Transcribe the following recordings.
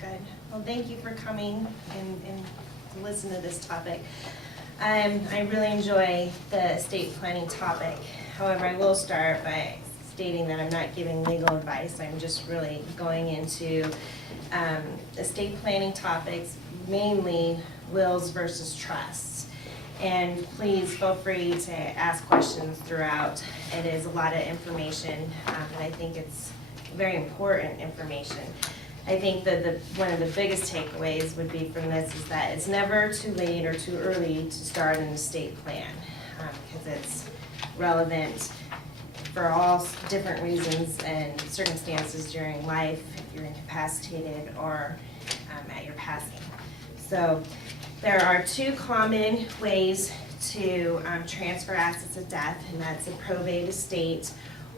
Good. Well, thank you for coming and to listen to this topic. I really enjoy the estate planning topic. However, I will start by stating that I'm not giving legal advice. I'm just really going into estate planning topics, mainly wills versus trusts. And please feel free to ask questions throughout. It is a lot of information, and I think it's very important information. I think that one of the biggest takeaways would be from this is that it's never too late or too early to start an estate plan, because it's relevant for all different reasons and circumstances during life, if you're incapacitated or at your passing. So there are two common ways to transfer assets at death, and that's a probate estate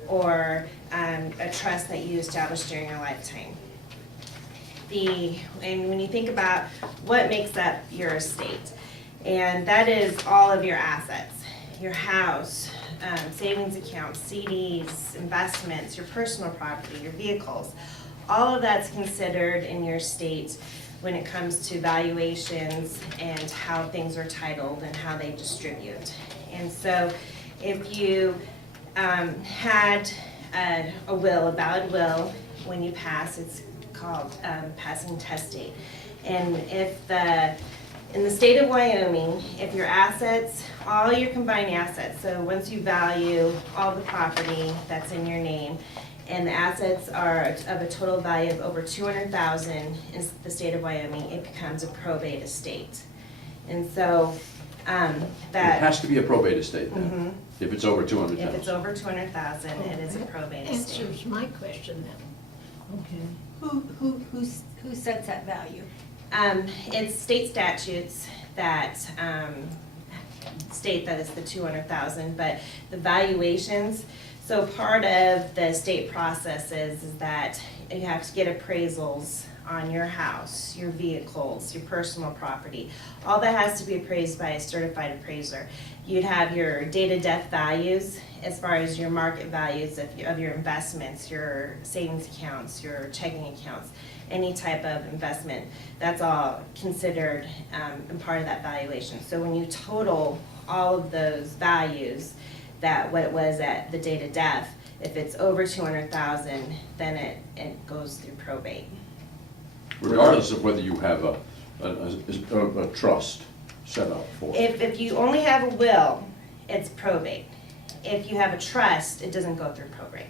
or a trust that you establish during your lifetime. And when you think about what makes up your estate, and that is all of your assets, your house, savings accounts, CDs, investments, your personal property, your vehicles, all of that's considered in your estate when it comes to valuations and how things are titled and how they distribute. And so if you had a will, a valid will, when you pass, it's called passing testate. And in the state of Wyoming, if your assets, all your combined assets, so once you value all the property that's in your name, and the assets are of a total value of over $200,000 in the state of Wyoming, it becomes a probate estate. And so It has to be a probate estate then, Mhm. if it's over 200,000. If it's over 200,000, it is a probate estate. Answers my question then. Okay. Who sets that value? It's state statutes that state that it's the 200,000, but the valuations, so part of the state process is that you have to get appraisals on your house, your vehicles, your personal property. All that has to be appraised by a certified appraiser. You'd have your date of death values as far as your market values of your investments, your savings accounts, your checking accounts, any type of investment. That's all considered and part of that valuation. So when you total all of those values, that what it was at the date of death, if it's over 200,000, then it goes through probate. Regardless of whether you have a trust set up for it. If you only have a will, it's probate. If you have a trust, it doesn't go through probate.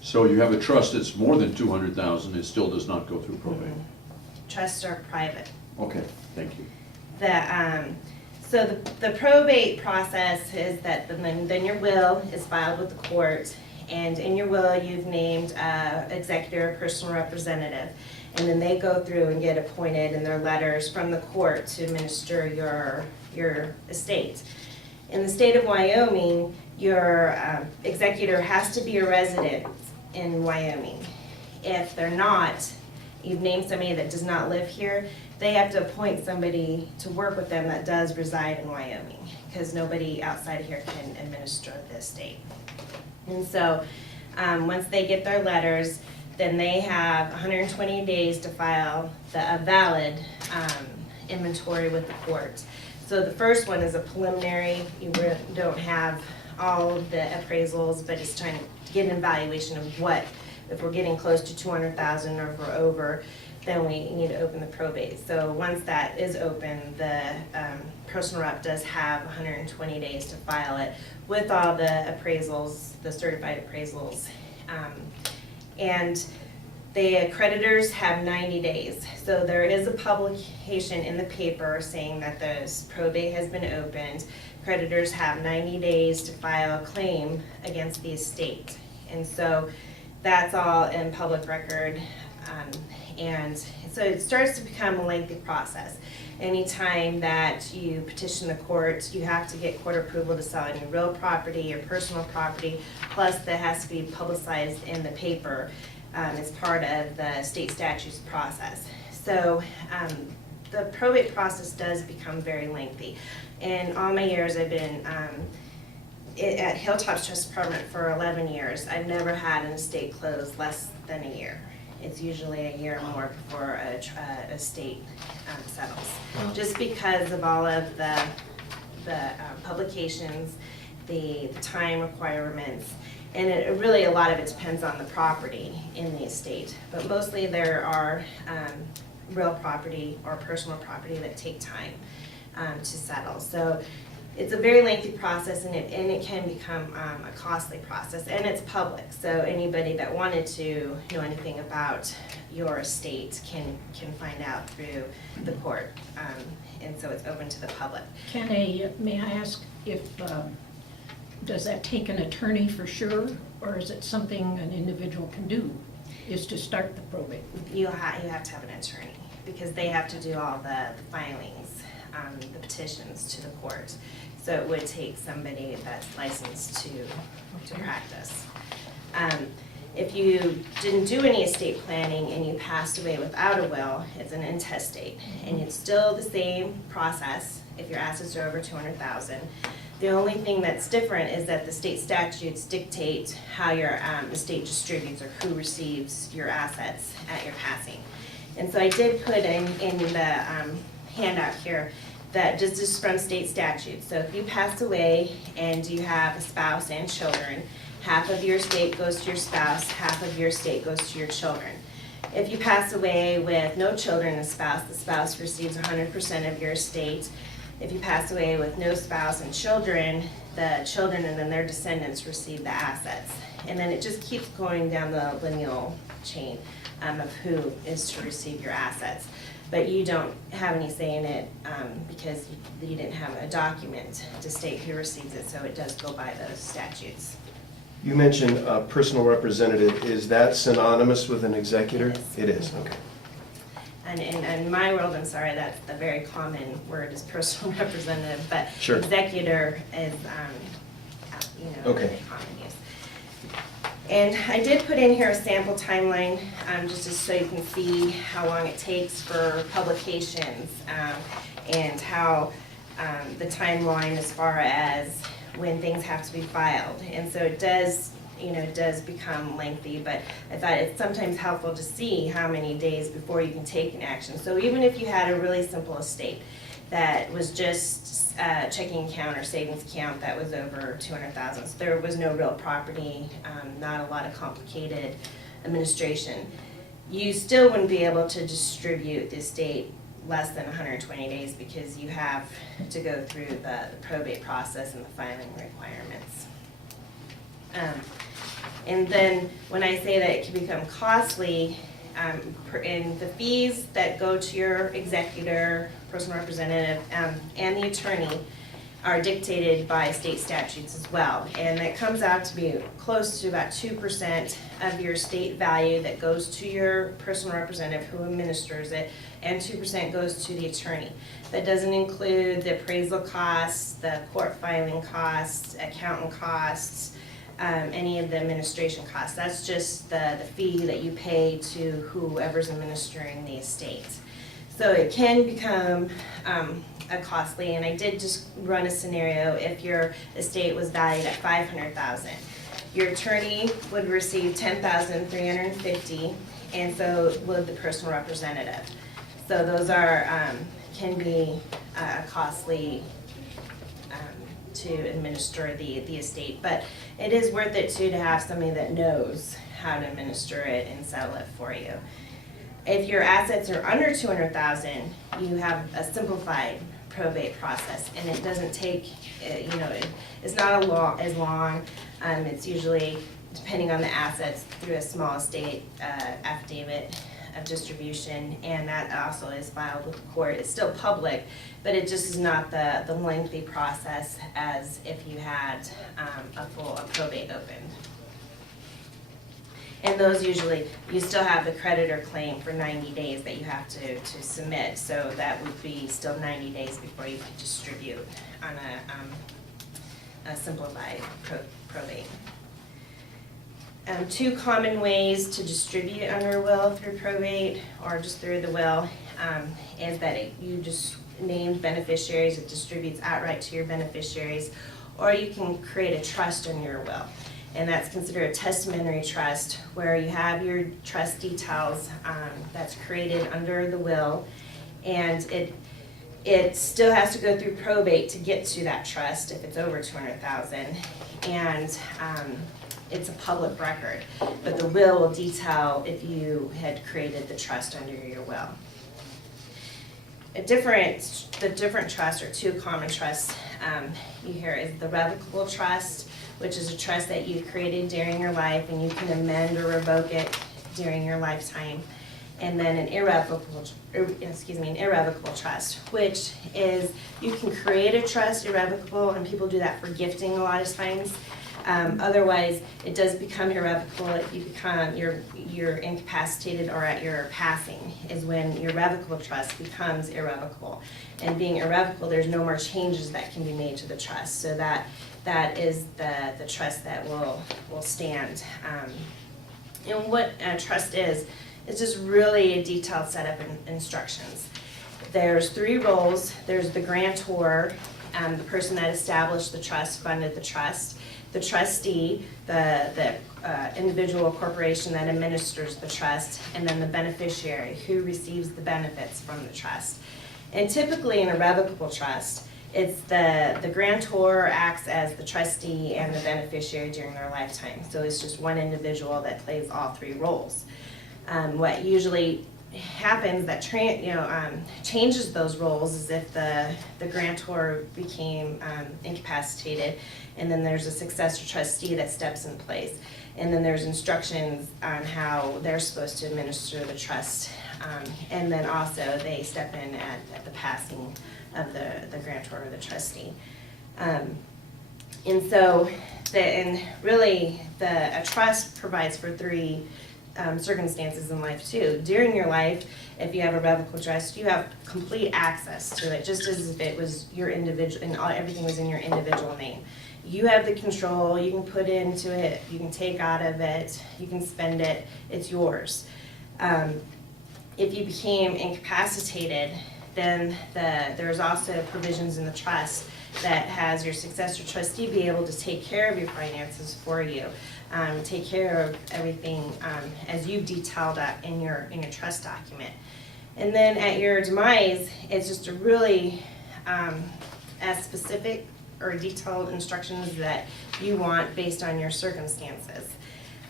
So you have a trust that's more than 200,000, it still does not go through probate. Trusts are private. Okay, thank you. So the probate process is that then your will is filed with the court, and in your will you've named executor, personal representative, and then they go through and get appointed in their letters from the court to administer your estate. In the state of Wyoming, your executor has to be a resident in Wyoming. If they're not, you've named somebody that does not live here, they have to appoint somebody to work with them that does reside in Wyoming, because nobody outside of here can administer the estate. And so once they get their letters, then they have 120 days to file a valid inventory with the court. So the first one is a preliminary. You don't have all of the appraisals, but it's trying to get an evaluation of what, if we're getting close to 200,000 or if we're over, then we need to open the probate. So once that is open, the personal rep does have 120 days to file it with all the appraisals, the certified appraisals. And the creditors have 90 days. So there is a publication in the paper saying that this probate has been opened. Creditors have 90 days to file a claim against the estate. And so that's all in public record. And so it starts to become a lengthy process. Anytime that you petition the court, you have to get court approval to sell any real property, your personal property, plus that has to be publicized in the paper as part of the state statutes process. So the probate process does become very lengthy. In all my years, I've been at Hilltop Trust Department for 11 years. I've never had an estate close less than a year. it's usually a year or more before a state settles. Just because of all of the publications, the time requirements, and really a lot of it depends on the property in the estate. But mostly there are real property or personal property that take time to settle. So it's a very lengthy process, and it can become a costly process, and it's public. So anybody that wanted to know anything about your estate can find out through the court, and so it's open to the public. May I ask if, does that take an attorney for sure, or is it something an individual can do, is to start the probate? You have to have an attorney, because they have to do all the filings, the petitions to the court. So it would take somebody that's licensed to practice. If you didn't do any estate planning and you passed away without a will, it's an intestate, and it's still the same process if your assets are over $200,000. The only thing that's different is that the state statutes dictate how your estate distributes, or who receives your assets at your passing. And so I did put in the handout here that this is from state statute. So if you pass away and you have a spouse and children, half of your estate goes to your spouse, half of your estate goes to your children. If you pass away with no children and a spouse, the spouse receives 100% of your estate. If you pass away with no spouse and children, the children and then their descendants receive the assets. And then it just keeps going down the lineal chain of who is to receive your assets. But you don't have any say in it because you didn't have a document to state who receives it, so it does go by those statutes. You mentioned a personal representative. Is that synonymous with an executor? It is. It is, okay. And in my world, I'm sorry, that's the very common word is personal representative, but Sure. executor is, Okay. very common use. And I did put in here a sample timeline, just so you can see how long it takes for publications, and how the timeline as far as when things have to be filed. And so it does become lengthy, but I thought it's sometimes helpful to see how many days before you can take an action. So even if you had a really simple estate that was just a checking account or savings account that was over $200,000, so there was no real property, not a lot of complicated administration, you still wouldn't be able to distribute the estate less than 120 days because you have to go through the probate process and the filing requirements. And then when I say that it can become costly, in the fees that go to your executor, personal representative, and the attorney are dictated by state statutes as well. And it comes out to be close to about 2% of your estate value that goes to your personal representative who administers it, and 2% goes to the attorney. That doesn't include the appraisal costs, the court filing costs, accountant costs, any of the administration costs. That's just the fee that you pay to whoever's administering the estate. So it can become costly, and I did just run a scenario. If your estate was valued at $500,000, your attorney would receive $10,350, and so would the personal representative. So those are can be costly to administer the estate, but it is worth it too to have somebody that knows how to administer it and settle it for you. If your assets are under $200,000, you have a simplified probate process, and it doesn't take, it's not as long. It's usually, depending on the assets, through a small estate affidavit of distribution, and that also is filed with the court. It's still public, but it just is not the lengthy process as if you had a probate opened. And those usually, you still have the creditor claim for 90 days that you have to submit, so that would be still 90 days before you could distribute on a simplified probate. Two common ways to distribute under a will through probate or just through the will is that you just name beneficiaries, it distributes outright to your beneficiaries, or you can create a trust in your will. and that's considered a testamentary trust, where you have your trust details that's created under the will, and it still has to go through probate to get to that trust if it's over 200,000, and it's a public record, but the will detail if you had created the trust under your will. The different trusts, or two common trusts you hear, is the revocable trust, which is a trust that you created during your life and you can amend or revoke it during your lifetime. And then an irrevocable trust, which is you can create a trust irrevocable, and people do that for gifting a lot of times. Otherwise, it does become irrevocable if you become you're incapacitated or at your passing, is when your revocable trust becomes irrevocable. And being irrevocable, there's no more changes that can be made to the trust. So that is the trust that will stand. And what a trust is, it's just really a detailed setup and instructions. There's 3 roles. There's the grantor, the person that established the trust, funded the trust, the trustee, the individual or corporation that administers the trust, and then the beneficiary who receives the benefits from the trust. And typically in a revocable trust, it's the grantor acts as the trustee and the beneficiary during their lifetime. So it's just one individual that plays all 3 roles. What usually happens that changes those roles is if the grantor became incapacitated, and then there's a successor trustee that steps in place, and then there's instructions on how they're supposed to administer the trust, and then also they step in at the passing of the grantor or the trustee. And so a trust provides for 3 circumstances in life too. During your life, if you have a revocable trust, you have complete access to it, just as if it was your individual and everything was in your individual name. You have the control, you can put into it, you can take out of it, you can spend it, it's yours. If you became incapacitated, then there's also provisions in the trust that has your successor trustee be able to take care of your finances for you, take care of everything as you've detailed that in your trust document. And then at your demise, it's just a really as specific or detailed instructions that you want based on your circumstances.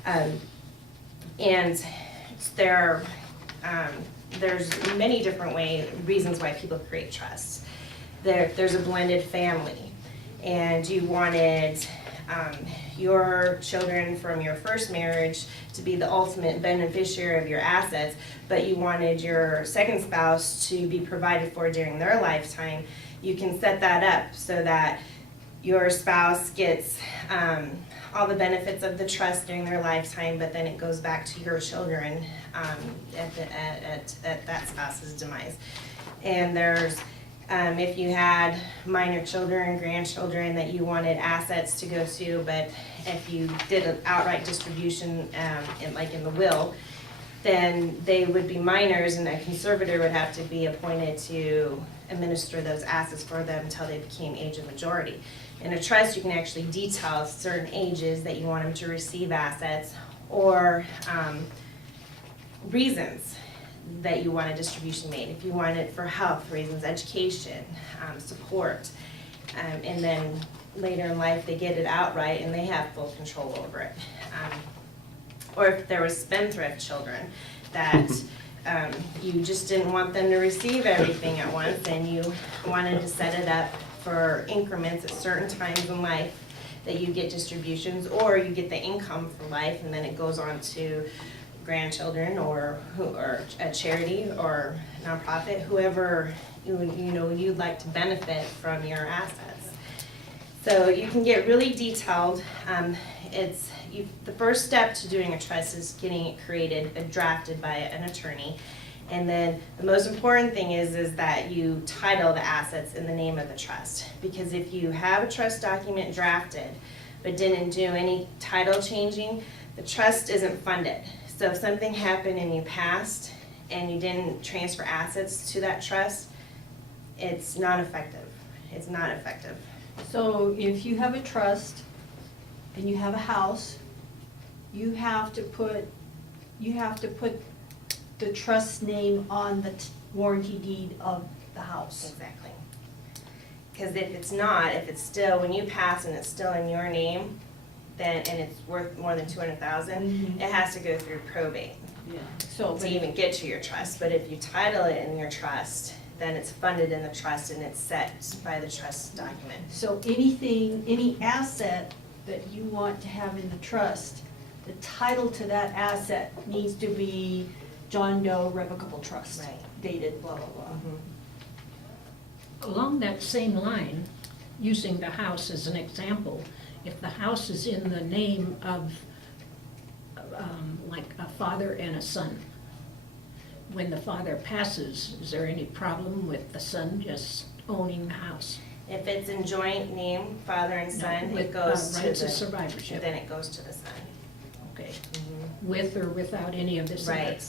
And there's many different reasons why people create trusts. There's a blended family, and you wanted your children from your first marriage to be the ultimate beneficiary of your assets, but you wanted your second spouse to be provided for during their lifetime. You can set that up so that your spouse gets all the benefits of the trust during their lifetime, but then it goes back to your children at that spouse's demise. And there's if you had minor children, grandchildren that you wanted assets to go to, but if you did an outright distribution in the will, then they would be minors, and a conservator would have to be appointed to administer those assets for them until they became age of majority. In a trust, you can actually detail certain ages that you want them to receive assets, or reasons that you want a distribution made. If you want it for health reasons, education, support, and then later in life they get it outright and they have full control over it. Or if there was spendthrift children that you just didn't want them to receive everything at once, and you wanted to set it up for increments at certain times in life that you get distributions, or you get the income for life and then it goes on to grandchildren or a charity or nonprofit, whoever you'd like to benefit from your assets. So you can get really detailed. The first step to doing a trust is getting it created, drafted by an attorney. And then the most important thing is that you title the assets in the name of the trust. Because if you have a trust document drafted but didn't do any title changing, the trust isn't funded. So if something happened and you passed and you didn't transfer assets to that trust, it's not effective. It's not effective. So if you have a trust and you have a house, you have to put the trust name on the warranty deed of the house. Exactly. Because if it's not, if it's still, when you pass and it's still in your name, then, and it's worth more than 200,000, it has to go through probate Yeah. So, to even get to your trust. But if you title it in your trust, then it's funded in the trust and it's set by the trust document. so anything, any asset that you want to have in the trust, the title to that asset needs to be John Doe Revocable Trust. Right. Dated, blah, blah, blah. Along that same line, using the house as an example, if the house is in the name of, like a father and a son, when the father passes, is there any problem with the son just owning the house? If it's in joint name, father and son, With, it goes to rights of the, survivorship. then it goes to the son. Okay, with or without any of this? Right.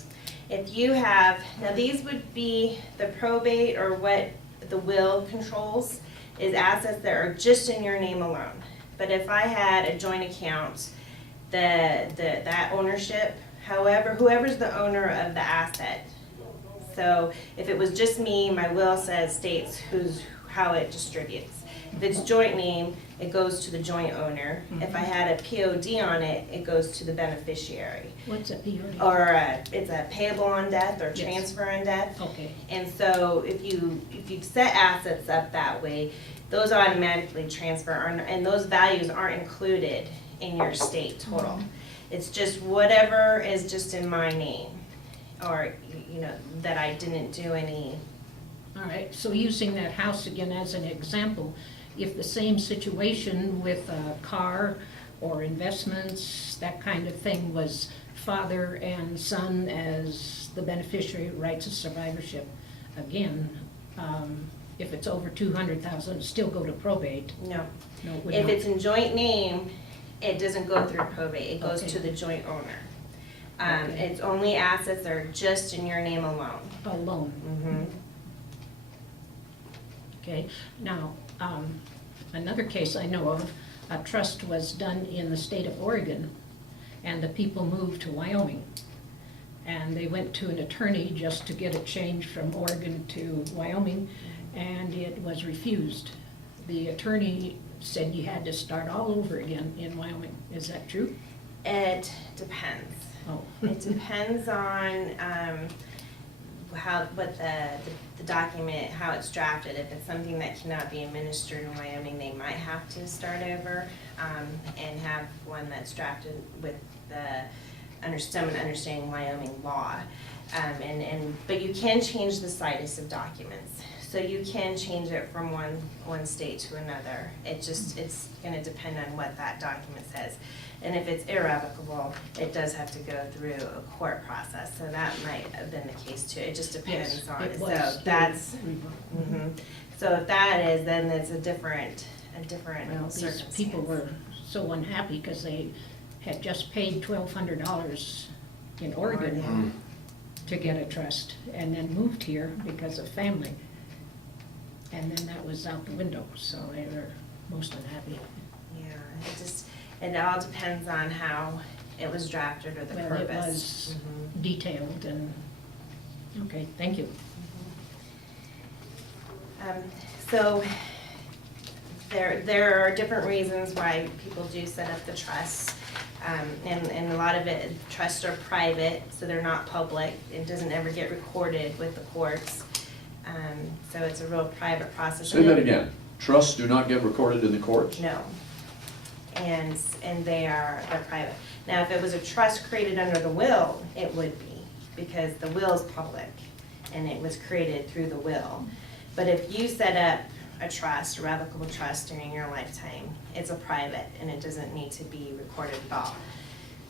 If you have, now these would be the probate or what the will controls is assets that are just in your name alone. But if I had a joint account, that ownership, however, whoever's the owner of the asset. So if it was just me, my will states how it distributes. If it's joint name, it goes to the joint owner. If I had a POD on it, it goes to the beneficiary. What's a POD? Or it's a payable on death or Yes. transfer on death. Okay, And so if you've set assets up that way, those automatically transfer, and those values aren't included in your estate total. It's just whatever is just in my name, or, that I didn't do any. all right, so using that house again as an example, if the same situation with a car or investments, that kind of thing, was father and son as the beneficiary rights of survivorship, again, if it's over 200,000, it'd still go to probate. No. No, it would If not. it's in joint name, it doesn't go through probate, it goes Okay. to the joint owner. Okay. It's only assets that are just in your name alone. Alone. Mhm. Okay, now, another case I know of, a trust was done in the state of Oregon, and the people moved to Wyoming. And they went to an attorney just to get it changed from Oregon to Wyoming, and it was refused. The attorney said you had to start all over again in Wyoming. Is that true? It depends. Oh. It depends on what the document, how it's drafted. If it's something that cannot be administered in Wyoming, they might have to start over and have one that's drafted with someone understanding Wyoming law. But you can change the situs of documents. So you can change it from one state to another. It's gonna depend on what that document says. And if it's irrevocable, it does have to go through a court process, so that might have been the case too. It just depends Yes, on it it. was. So that's, so if that is, then it's a different Well, these circumstance. people were so unhappy because they had just paid $1,200 in Oregon to get a trust, and then moved here because of family. And then that was out the window, so they were most unhappy. Yeah, it all depends on how it was drafted or the Well, purpose. it was detailed and, okay, thank you. So there are different reasons why people do set up the trusts. And a lot of it, trusts are private, so they're not public. It doesn't ever get recorded with the courts. So it's a real private process. Say that again. Trusts do not get recorded in the courts? No. And they're private. Now, if it was a trust created under the will, it would be, because the will is public, and it was created through the will. But if you set up a trust, a revocable trust during your lifetime, it's a private, and it doesn't need to be recorded at all.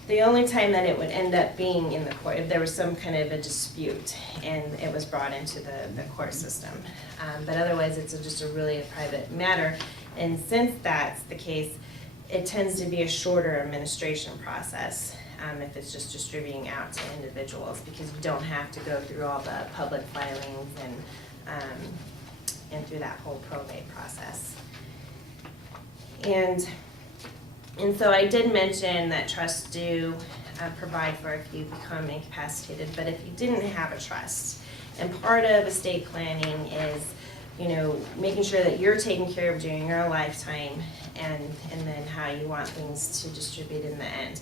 The only time that it would end up being in the court, if there was some kind of a dispute and it was brought into the court system. But otherwise, it's just a really a private matter. And since that's the case, it tends to be a shorter administration process if it's just distributing out to individuals, because you don't have to go through all the public filings and through that whole probate process. And And so I did mention that trusts do provide for if you become incapacitated, but if you didn't have a trust, and part of estate planning is, you know, making sure that you're taken care of during your lifetime, and then how you want things to distribute in the end.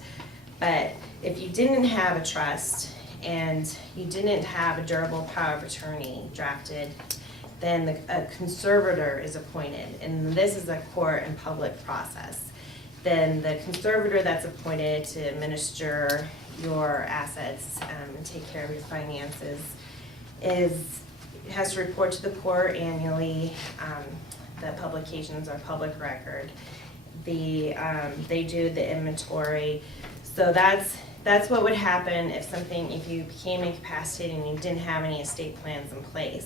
But if you didn't have a trust and you didn't have a durable power of attorney drafted, then a conservator is appointed, and this is a court and public process. Then the conservator that's appointed to administer your assets and take care of your finances has to report to the court annually. The publications are public record. They do the inventory. So that's what would happen if you became incapacitated and you didn't have any estate plans in place.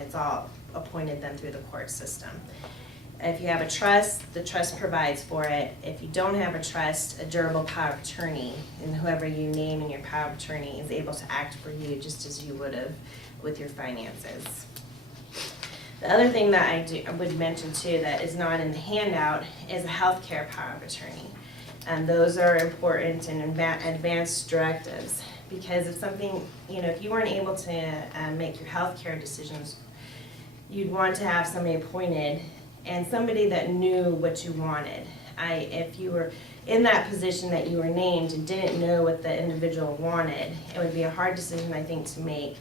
It's all appointed then through the court system. If you have a trust, the trust provides for it. If you don't have a trust, a durable power of attorney, and whoever you name in your power of attorney is able to act for you just as you would have with your finances. The other thing that I would mention too that is not in the handout is a healthcare power of attorney. And those are important and advanced directives, because if something, you know, if you weren't able to make your healthcare decisions, you'd want to have somebody appointed and somebody that knew what you wanted. If you were in that position that you were named and didn't know what the individual wanted, it would be a hard decision, I think, to make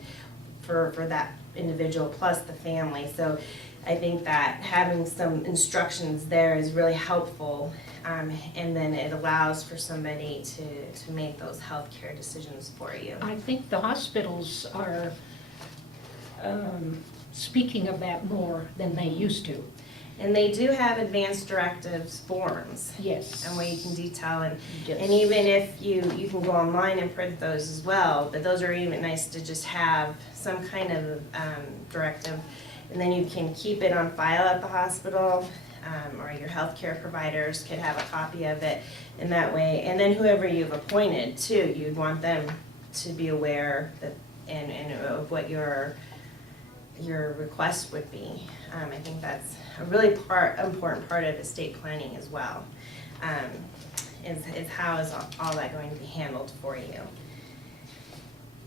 for that individual plus the family. So I think that having some instructions there is really helpful, and then it allows for somebody to make those healthcare decisions for you. I think the hospitals are speaking of that more than they used to. And they do have advanced directives forms. Yes. And where you can detail, and Yes. and even if you can go online and print those as well, but those are even nice to just have some kind of directive. And then you can keep it on file at the hospital, or your healthcare providers could have a copy of it in that way. And then whoever you've appointed too, you'd want them to be aware that, and of what your request would be. I think that's a really important part of estate planning as well, is how is all that going to be handled for you.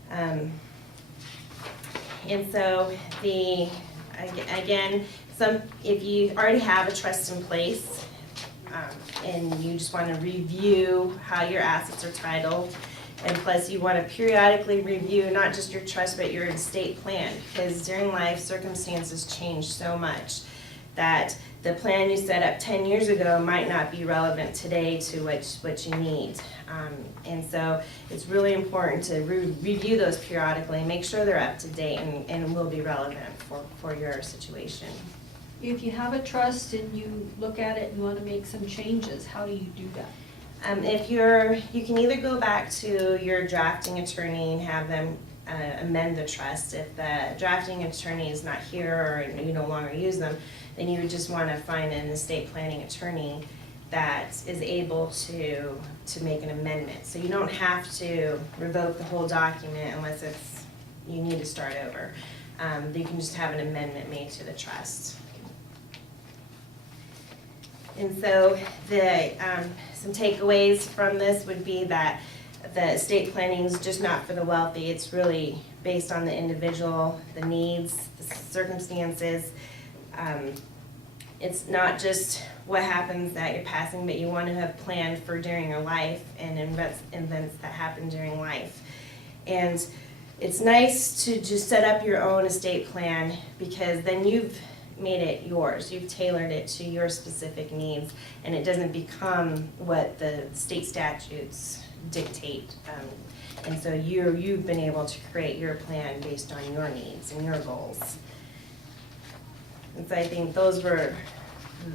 And so if you already have a trust in place, and you just want to review how your assets are titled, and plus you want to periodically review not just your trust but your estate plan, because during life circumstances change so much that the plan you set up 10 years ago might not be relevant today to what you need. And so it's really important to review those periodically, make sure they're up to date and will be relevant for your situation. If you have a trust and you look at it and want to make some changes, how do you do that? You can either go back to your drafting attorney and have them amend the trust. If the drafting attorney is not here or you no longer use them, then you would just want to find an estate planning attorney that is able to make an amendment. So you don't have to revoke the whole document unless you need to start over. You can just have an amendment made to the trust. And so some takeaways from this would be that the estate planning is just not for the wealthy. It's really based on the individual, the needs, the circumstances. It's not just what happens at your passing, but you want to have planned for during your life and events that happen during life. And it's nice to just set up your own estate plan, because then you've made it yours. You've tailored it to your specific needs, and it doesn't become what the state statutes dictate. And so you've been able to create your plan based on your needs and your goals. And so I think those were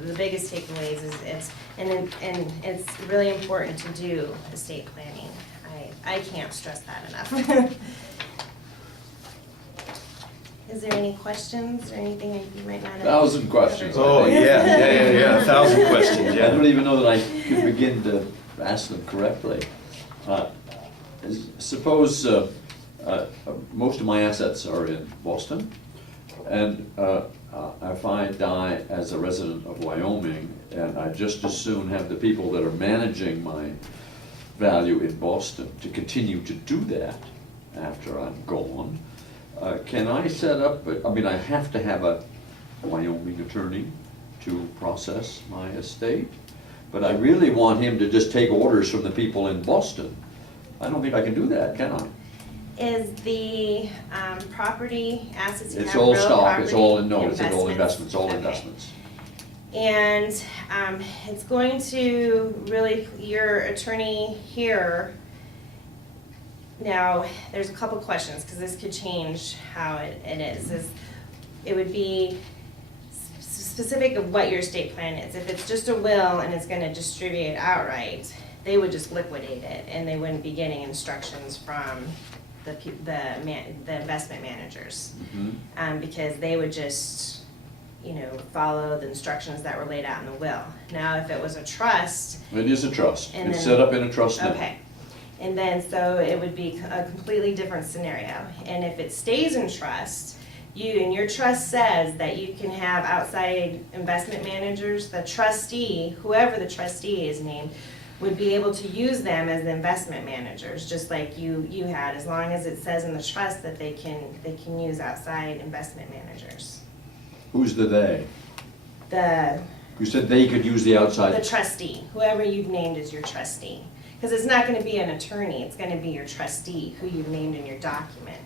the biggest takeaways. It's really important to do estate planning. I can't stress that enough. Is there any questions or anything that you might not have? 1,000 questions. Oh, yeah, 1,000 questions, I yeah. don't even know that I could begin to ask them correctly. Suppose most of my assets are in Boston, And if I die as a resident of Wyoming, and I just as soon have the people that are managing my value in Boston to continue to do that after I'm gone, can I set up, I mean, I have to have a Wyoming attorney to process my estate, but I really want him to just take orders from the people in Boston. I don't think I can do that, can I? Is the property assets you have It's real all stock, property? it's all, no, it's all investments, all Okay. investments. And it's going to really, your attorney here, now, there's a couple questions, because this could change how it is. It would be specific of what your estate plan is. If it's just a will and it's gonna distribute it outright, they would just liquidate it, and they wouldn't be getting instructions from the investment managers. Because they would just, follow the instructions that were laid out in the will. Now, if it was a trust, It is a trust, And it's then- set up in a trust now. okay. And then, so it would be a completely different scenario. And if it stays in trust, and your trust says that you can have outside investment managers, the trustee, whoever the trustee is named, would be able to use them as the investment managers, just like you had, as long as it says in the trust that they can use outside investment managers. Who's the they? The Who said they could use the outside? trustee, whoever you've named as your trustee. Because it's not gonna be an attorney, it's gonna be your trustee, who you've named in your document.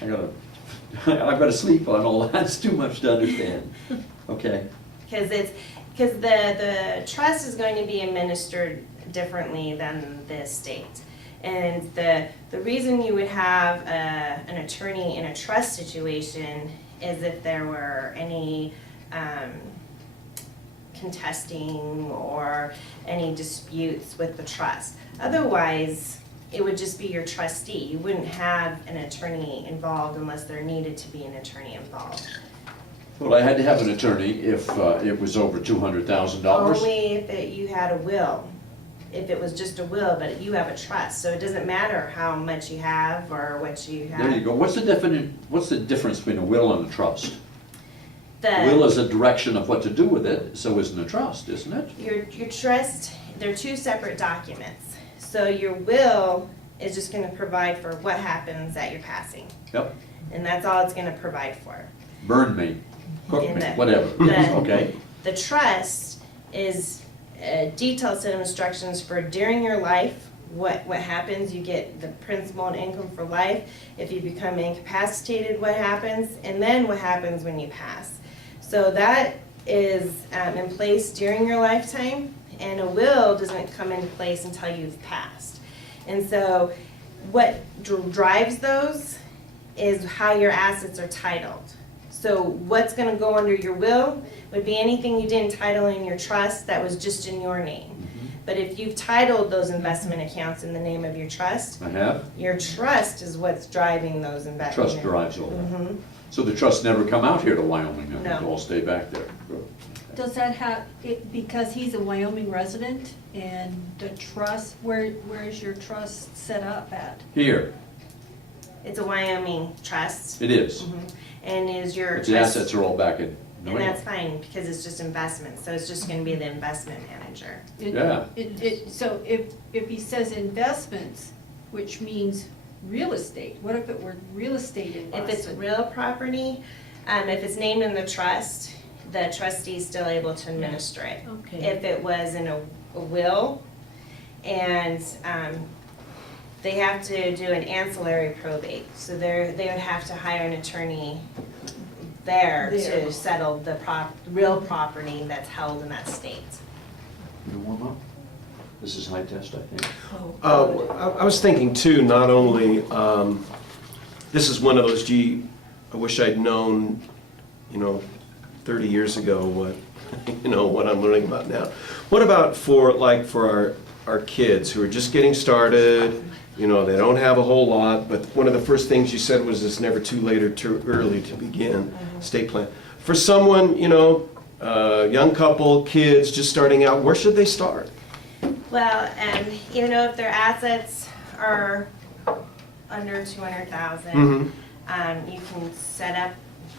I've got to sleep on all that, it's too much to understand. Okay, Because the trust is going to be administered differently than the estate. And the reason you would have an attorney in a trust situation is if there were any contesting or any disputes with the trust. Otherwise, it would just be your trustee. You wouldn't have an attorney involved unless there needed to be an attorney involved. well, I had to have an attorney if it was over $200,000. Only if you had a will. If it was just a will, but you have a trust, so it doesn't matter how much you have or what you have. There you go, what's the difference between a will and a trust? Will The, is a direction of what to do with it, so isn't a trust, isn't it? your trust, they're two separate documents. So your will is just gonna provide for what happens at your passing, Yep, and that's all it's gonna provide for. burn me, cook In me, the- whatever, the- okay? The trust is a detailed set of instructions for during your life, what happens, you get the principal and income for life. If you become incapacitated, what happens, and then what happens when you pass. So that is in place during your lifetime, and a will doesn't come into place until you've passed. And so what drives those is how your assets are titled. So what's gonna go under your will would be anything you didn't title in your trust that was just in your name. But if you've titled those investment accounts in the name of your trust, I have, your trust is what's driving those investments. trust drives all that. Mhm. So the trust never come out here to Wyoming, then No. it'll all stay back there. Good. Does that have, because he's a Wyoming resident and the trust, where is your trust set up at? Here, It's a Wyoming trust. it is, Mhm. And is your but the trust, assets are all back in New and that's England. fine, because it's just investments, so it's just gonna be the investment manager. Yeah. So if he says investments, which means real estate, what if it were real estate in If it's Boston? real property, if it's named in the trust, the trustee's still able to administer it. Okay. If it was in a will, and they have to do an ancillary probate, so they would have to hire an attorney there There. to settle the real property that's held in that state. You warm up? This is high test, I think. I was thinking too, not only, this is one of those, gee, I wish I'd known, 30 years ago what, what I'm learning about now. What about for our kids who are just getting started, they don't have a whole lot, but one of the first things you said was it's never too late or too early to begin estate plan. For someone, young couple, kids just starting out, where should they start? Well, even though if their assets are under 200,000, Mhm. You can set up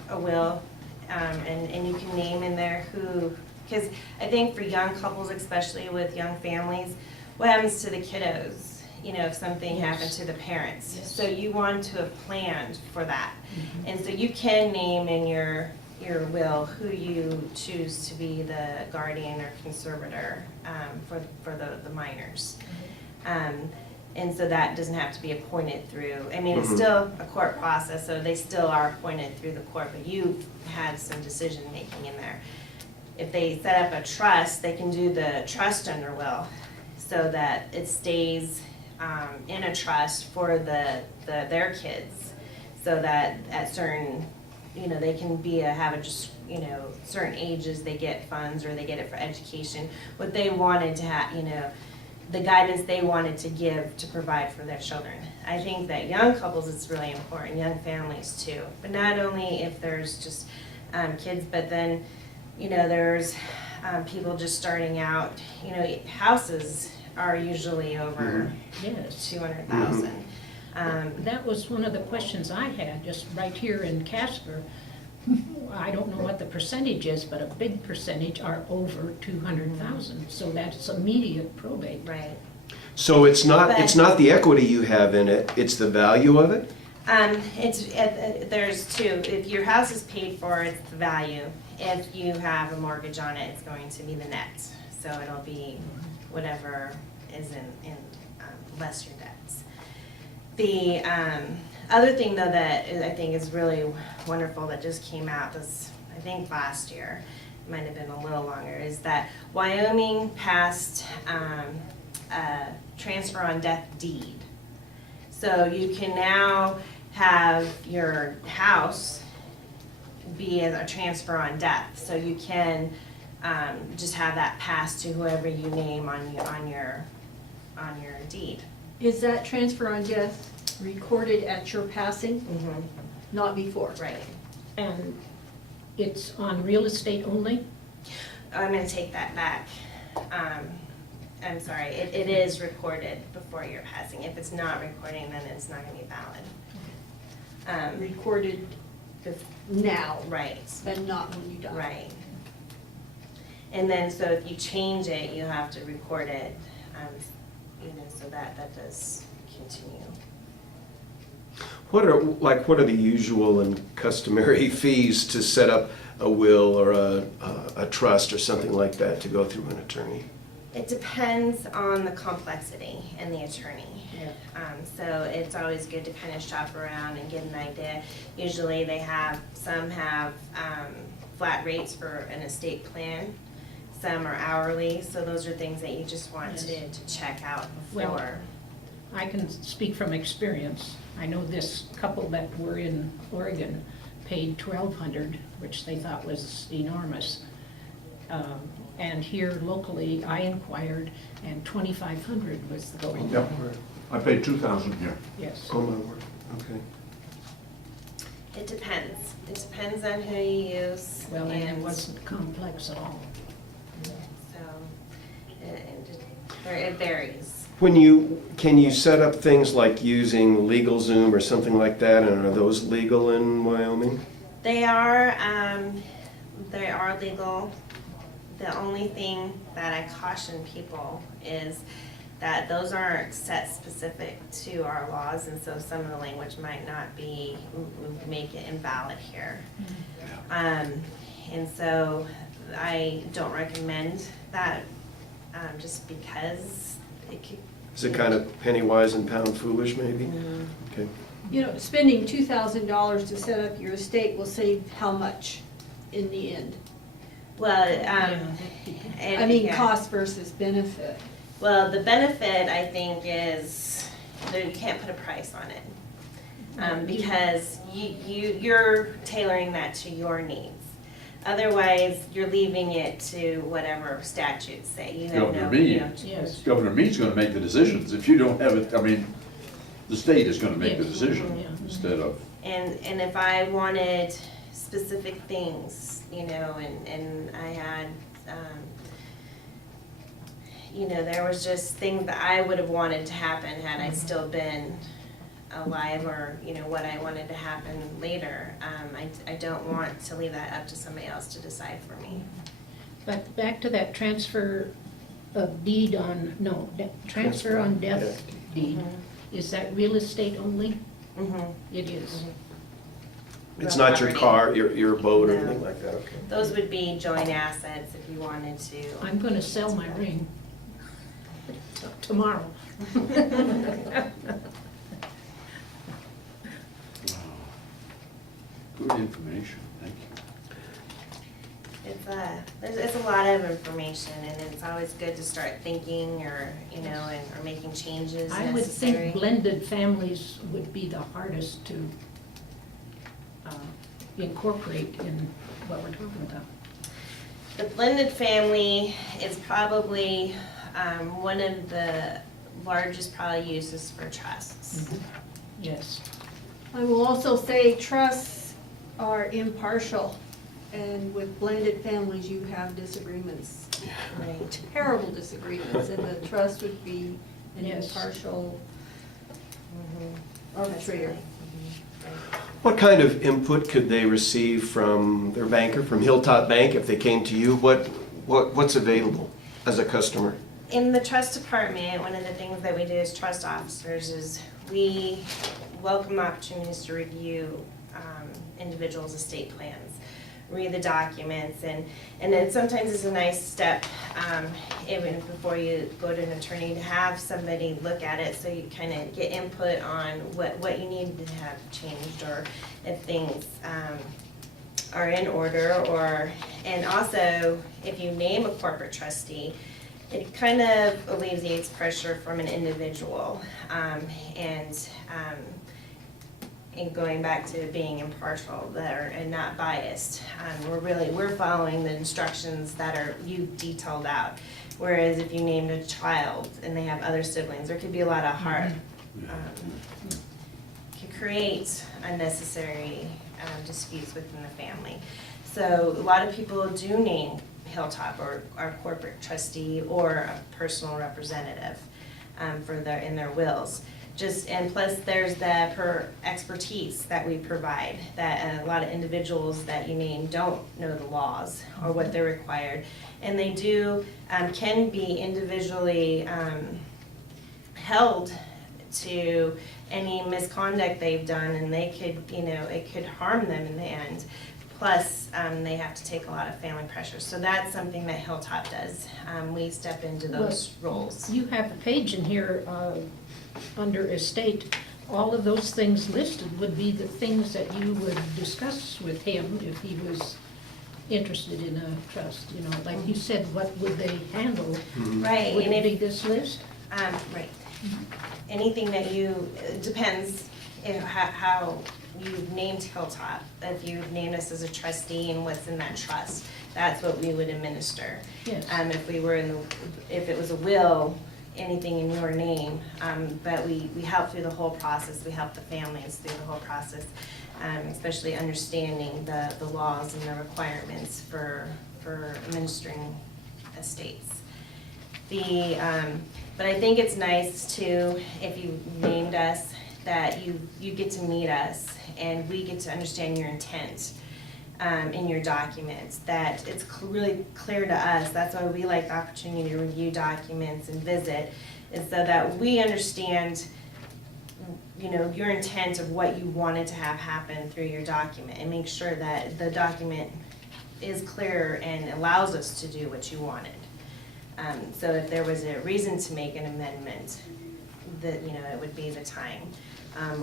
a will, and you can name in there who, because I think for young couples, especially with young families, what happens to the kiddos? You know, if something happened to the parents. Yes. So you want to have planned for that. Mhm. And so you can name in your will who you choose to be the guardian or conservator for the minors. And so that doesn't have to be appointed through, I mean, it's Mhm. still a court process, so they still are appointed through the court, but you've had some decision-making in there. If they set up a trust, they can do the trust under will, so that it stays in a trust for their kids, so that at certain, you know, they can have a just, you know, certain ages, they get funds, or they get it for education, what they wanted to have, you know, the guidance they wanted to give to provide for their children. I think that young couples, it's really important, young families too, but not only if there's just kids, but then, you know, there's people just starting out, you know, houses are usually over Yes. 200,000. That was one of the questions I had, just right here in Casper. I don't know what the percentage is, but a big percentage are over 200,000, so that's immediate probate. Right. So it's not the equity you have in it, it's the value of it? There's two. If your house is paid for, it's the value. If you have a mortgage on it, it's going to be the net. So it'll be whatever is in less your debts. The other thing though that I think is really wonderful that just came out this, I think last year, it might have been a little longer, is that Wyoming passed a transfer on death deed. So you can now have your house be as a transfer on death. So you can just have that passed to whoever you name on your deed. Is that transfer on death recorded at your passing, Mm-hmm. not before? Right. And it's on real estate only? I'm gonna take that back. I'm sorry, it is recorded before your passing. If it's not recording, then it's not gonna be valid. Recorded now, Right, and not when you die. right. And then, so if you change it, you have to record it, you know, so that does continue. What are the usual and customary fees to set up a will or a trust or something like that to go through an attorney? It depends on the complexity and the attorney. Yeah. So it's always good to kind of shop around and get an idea. Usually some have flat rates for an estate plan, some are hourly, so those are things that you just want to check out Well, before. I can speak from experience. I know this couple that were in Oregon paid $1,200, which they thought was enormous. And here locally, I inquired, and $2,500 was the going. Yep, I paid 2,000 here. Yes. Oh, my word, okay. It depends. It depends on who you use. Well, and it wasn't complex at all. So, it varies. Can you set up things like using LegalZoom or something like that, and are those legal in Wyoming? They are legal. The only thing that I caution people is that those aren't set specific to our laws, and so some of the language might not make it invalid here. And so I don't recommend that, just because it could. Is it kind of penny wise and pound foolish, maybe? Mm, Okay. You know, spending $2,000 to set up your estate will save how much in the end? Well, Yeah. Cost versus benefit. Well, the benefit, I think, is that you can't put a price on it. Because you're tailoring that to your needs. Otherwise, you're leaving it to whatever statutes say. You have Governor no, Meade. you know, Yes. Governor Meade's gonna make the decisions. If you don't have it, I mean, the state is gonna make the Yes. decision Yeah. instead of, And if I wanted specific things, you know, and I had, you know, there was just things that I would have wanted to happen had I still been alive or, what I wanted to happen later. I don't want to leave that up to somebody else to decide for me. But back to that transfer of deed transfer on death deed, is that real estate only? Mhm. It is. It's not your car, your boat, or No. anything like that, okay. Those would be joint assets if you wanted to. I'm gonna sell my ring tomorrow. Good information, thank you. It's a lot of information, and it's always good to start thinking or, or making changes I would necessary. think blended families would be the hardest to incorporate in what we're talking about. The blended family is probably one of the largest probably uses for trusts. Yes. I will also say trusts are impartial, and with blended families, you have disagreements, Right. terrible disagreements, and the trust would be an Yes. impartial Mhm. arbitrator. Right. What kind of input could they receive from their banker, from Hilltop Bank, if they came to you? What's available as a customer? In the trust department, one of the things that we do as trust officers is we welcome opportunities to review individuals' estate plans, read the documents, and then sometimes it's a nice step, even before you go to an attorney, to have somebody look at it so you kind of get input on what you need to have changed, or if things are in order, and also if you name a corporate trustee, it kind of alleviates pressure from an individual, and going back to being impartial and not biased. We're following the instructions that are you detailed out. Whereas if you named a child and they have other siblings, there could be a lot of could create unnecessary disputes within the family. So a lot of people do name Hilltop or our corporate trustee or a personal representative in their wills. And plus there's the expertise that we provide, that a lot of individuals that you name don't know the laws or what they're required. And they can be individually held to any misconduct they've done, and they could, it could harm them in the end. Plus, they have to take a lot of family pressure. So that's something that Hilltop does. We step into those roles. You have a page in here under estate. All of those things listed would be the things that you would discuss with him if he was interested in a trust. Like you said, what would they handle? Right. Would And it be this list? right. Anything that it depends how you've named Hilltop. If you've named us as a trustee and what's in that trust, that's what we would administer. Yes. If it was a will, anything in your name, but we help through the whole process. We help the families through the whole process, especially understanding the laws and the requirements for administering estates. But I think it's nice too, if you named us, that you get to meet us and we get to understand your intent in your documents, that it's really clear to us. That's why we like the opportunity to review documents and visit, is so that we understand your intent of what you wanted to have happen through your document, and make sure that the document is clear and allows us to do what you wanted. So if there was a reason to make an amendment, that it would be the time,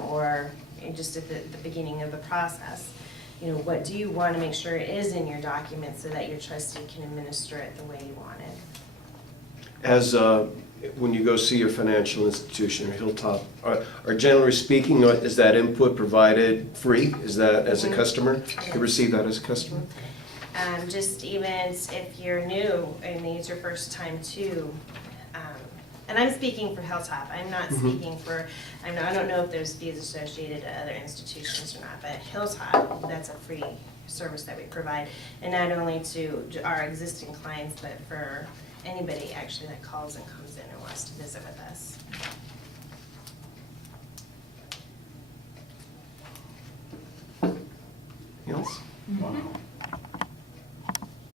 or just at the beginning of the process. What do you want to make sure is in your document so that your trustee can administer it the way you want it? As, when you go see your financial institution or Hilltop, are generally speaking, is that input provided free? Is that as a customer? You receive that as a customer? Just even if you're new and it's your first time too, and I'm speaking for Hilltop, I'm not speaking for, I don't know if there's fees associated to other institutions or not, but Hilltop, that's a free service that we provide, and not only to our existing clients, but for anybody actually that calls and comes in and wants to visit with us. else? Wow.